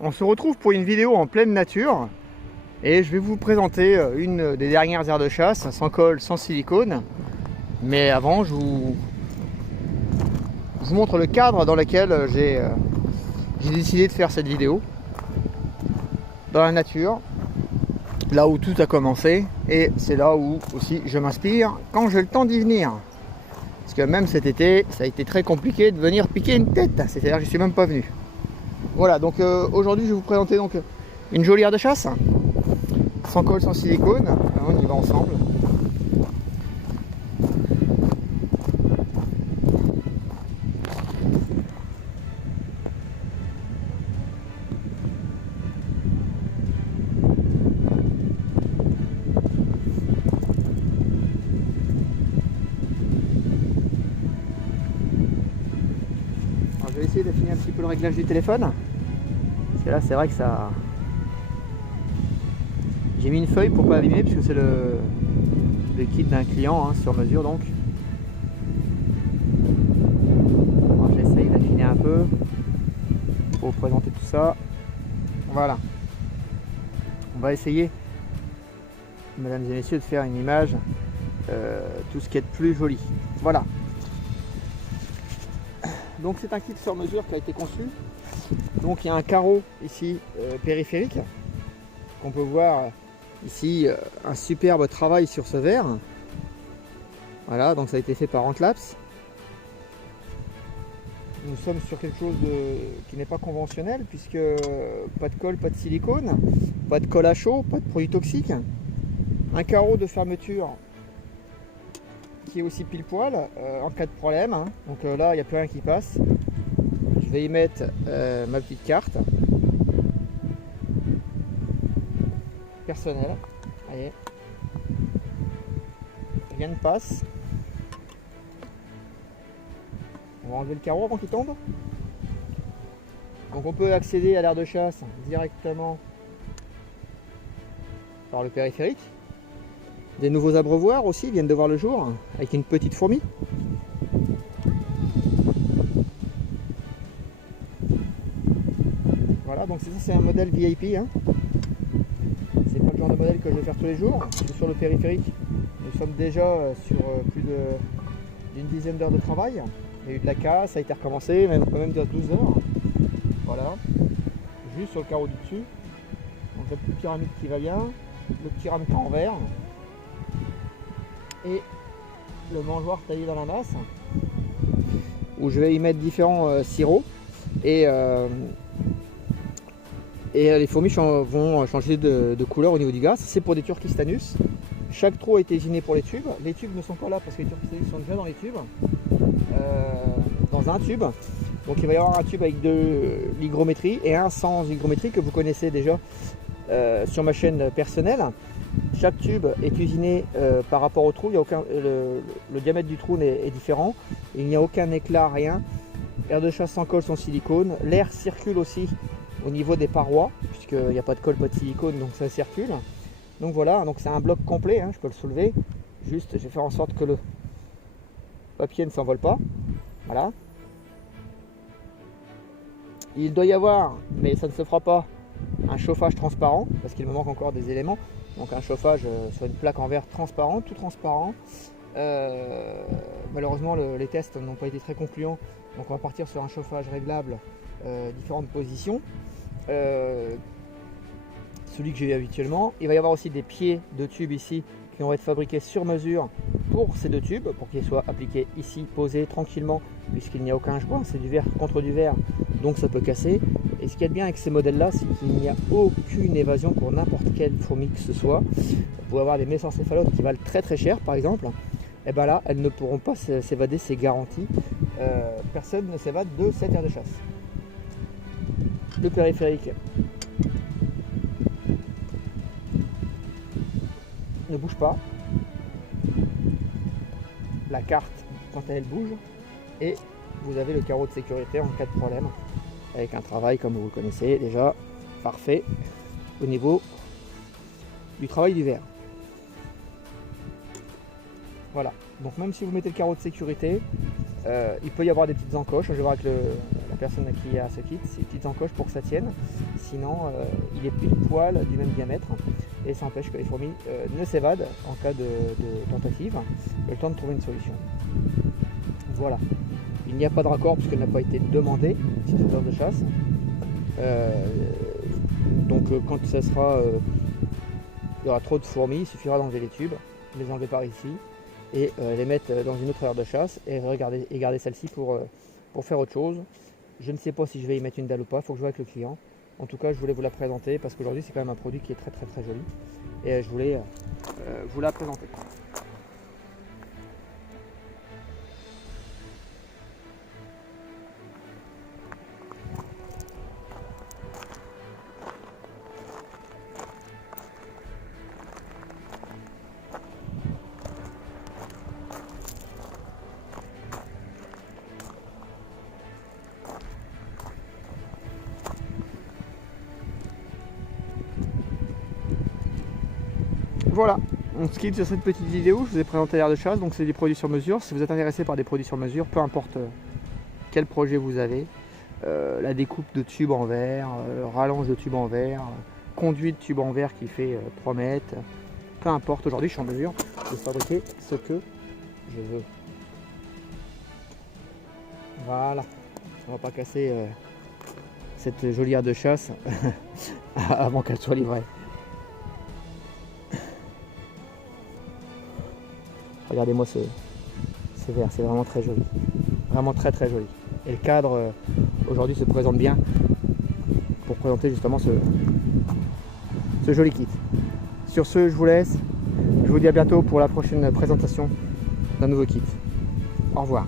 on se retrouve pour une vidéo en pleine nature et je vais vous présenter une des dernières aires de chasse, sans colle, sans silicone. Mais avant, je vous montre le cadre dans lequel j'ai décidé de faire cette vidéo. Dans la nature, là où tout a commencé, et c'est là où aussi je m'inspire quand j'ai le temps d'y venir. Parce que même cet été, ça a été très compliqué de venir piquer une tête, c'est-à-dire que je suis même pas venu. Voilà, donc aujourd'hui je vais vous présenter donc une jolie aire de chasse, sans colle, sans silicone. On y va ensemble. Alors, je vais essayer d'affiner un petit peu le réglage du téléphone. Parce que là c'est vrai que ça... J'ai mis une feuille pour pas abîmer puisque c'est le kit d'un client hein, sur mesure donc. J'essaye d'affiner un peu pour vous présenter tout ça. Voilà. On va essayer, mesdames et messieurs, de faire une image tout ce qui est de plus joli. Voilà. Donc c'est un kit sur mesure qui a été conçu. Donc il y a un carreau ici périphérique qu'on peut voir ici, un superbe travail sur ce verre. Voilà, donc ça a été fait par Antlaps. Nous sommes sur quelque chose qui n'est pas conventionnel puisque pas de colle, pas de silicone, pas de colle à chaud, pas de produits toxiques. Un carreau de fermeture qui est aussi pile poil en cas de problème. Hein. Donc là, il n'y a plus rien qui passe. Je vais y mettre ma petite carte personnelle. Allez. Rien ne passe. On va enlever le carreau avant qu'il tombe. Donc on peut accéder à l'aire de chasse directement par le périphérique. Des nouveaux abreuvoirs aussi viennent de voir le jour avec une petite fourmi. Voilà, donc ça c'est un modèle VIP. Hein. C'est pas le genre de modèle que je vais faire tous les jours. Je suis sur le périphérique. Nous sommes déjà sur plus d'une dizaine d'heures de travail. Il y a eu de la casse, ça a été recommencé, quand même de 12 heures. Voilà. Juste sur le carreau du dessus. Donc la petite pyramide qui va bien. Le petit ramequin en verre. Et le mangeoire taillé dans la masse. Où je vais y mettre différents sirops. Et les fourmis vont changer de couleur au niveau du gaz. C'est pour des Turkistanus. Chaque trou a été usiné pour les tubes. Les tubes ne sont pas là parce que les Turkistanus sont déjà dans les tubes. Dans un tube. Donc il va y avoir un tube avec de l'hygrométrie et un sans hygrométrie que vous connaissez déjà sur ma chaîne personnelle. Chaque tube est usiné par rapport au trou. Il y a aucun, le diamètre du trou est différent. Il n'y a aucun éclat, rien. Aire de chasse sans colle, sans silicone. L'air circule aussi au niveau des parois, puisqu'il n'y a pas de colle, pas de silicone, donc ça circule. Donc voilà, donc c'est un bloc complet, hein, je peux le soulever. Juste, je vais faire en sorte que le papier ne s'envole pas. Voilà. Il doit y avoir, mais ça ne se fera pas, un chauffage transparent, parce qu'il me manque encore des éléments. Donc un chauffage sur une plaque en verre transparent, tout transparent. Malheureusement, les tests n'ont pas été très concluants, donc on va partir sur un chauffage réglable, différentes positions. Celui que j'ai habituellement. Il va y avoir aussi des pieds de tubes ici qui vont être fabriqués sur mesure pour ces deux tubes, pour qu'ils soient appliqués ici, posés tranquillement, puisqu'il n'y a aucun joint, c'est du verre contre du verre, donc ça peut casser. Et ce qu'il y a de bien avec ces modèles-là, c'est qu'il n'y a aucune évasion pour n'importe quelle fourmi que ce soit. Vous pouvez avoir des mésencéphalotes qui valent très très cher, par exemple. Et bien là, elles ne pourront pas s'évader, c'est garanti. Personne ne s'évade de cette aire de chasse. Le périphérique ne bouge pas. La carte, quand elle bouge, et vous avez le carreau de sécurité en cas de problème, avec un travail comme vous le connaissez déjà, parfait au niveau du travail du verre. Voilà, donc même si vous mettez le carreau de sécurité, il peut y avoir des petites encoches. Je vais voir avec la personne qui a ce kit, ces petites encoches pour que ça tienne. sinon il est pile poil du même diamètre et ça empêche que les fourmis ne s'évadent en cas de tentative, et le temps de trouver une solution. Voilà, il n'y a pas de raccord puisqu'elle n'a pas été demandée sur cette heure de chasse. Donc quand ça sera, il y aura trop de fourmis, il suffira d'enlever les tubes, les enlever par ici et les mettre dans une autre aire de chasse et garder celle-ci pour faire autre chose. Je ne sais pas si je vais y mettre une dalle ou pas, il faut que je vois avec le client. En tout cas, je voulais vous la présenter parce qu'aujourd'hui c'est quand même un produit qui est très joli et je voulais vous la présenter. Voilà, on se quitte sur cette petite vidéo. Je vous ai présenté l'aire de chasse, donc c'est des produits sur mesure. Si vous êtes intéressé par des produits sur mesure, peu importe quel projet vous avez, la découpe de tubes en verre, rallonge de tubes en verre, conduit de tubes en verre qui fait 3 mètres, peu importe, aujourd'hui je suis en mesure de fabriquer ce que je veux. Voilà, on va pas casser cette jolie aire de chasse avant qu'elle soit livrée. Regardez-moi ce verre, c'est vraiment très joli. Vraiment très joli. Et le cadre aujourd'hui se présente bien pour présenter justement ce joli kit. Sur ce, je vous laisse. Je vous dis à bientôt pour la prochaine présentation d'un nouveau kit. Au revoir.